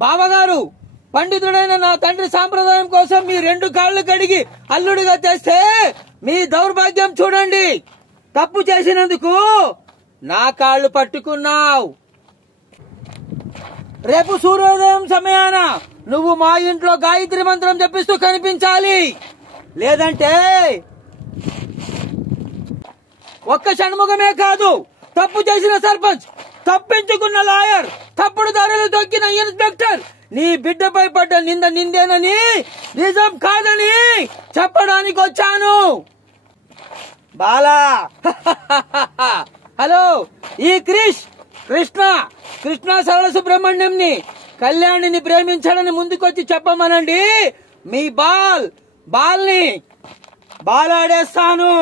బావగారు, పండితుడైన నా తండ్రి సాంప్రదాయం కోసం మీ 2 కాళ్లు కడిగి అల్లుడిగా తెస్తే మీ దౌర్భాగ్యం చూడండి. తప్పు చేసినందుకు నా కాళ్లు పట్టుకున్నావు. రేపు సూర్యోదయం సమయాన నువ్వు మా ఇంట్లో గాయత్రి మంత్రం జపిస్తూ కనిపించాలి. లేదంటే ఒక్క షణ్ముఖమే కాదు, తప్పు చేసిన సర్పంచ్, తప్పించుకున్న లాయర్, తప్పుడు దారులు దొక్కిన ఇన్స్పెక్టర్ నీ బిడ్డపై పడ్డ నింద నిందేనని, నిజం కాదని చెప్పడానికి వచ్చాను. బాలా హలో, ఈ కృష్ణ సరళ సుబ్రహ్మణ్యంని కళ్యాణిని ప్రేమించాలని ముందుకొచ్చి చెప్పమనండి. మీ బాల్ని బాలాడేస్తాను.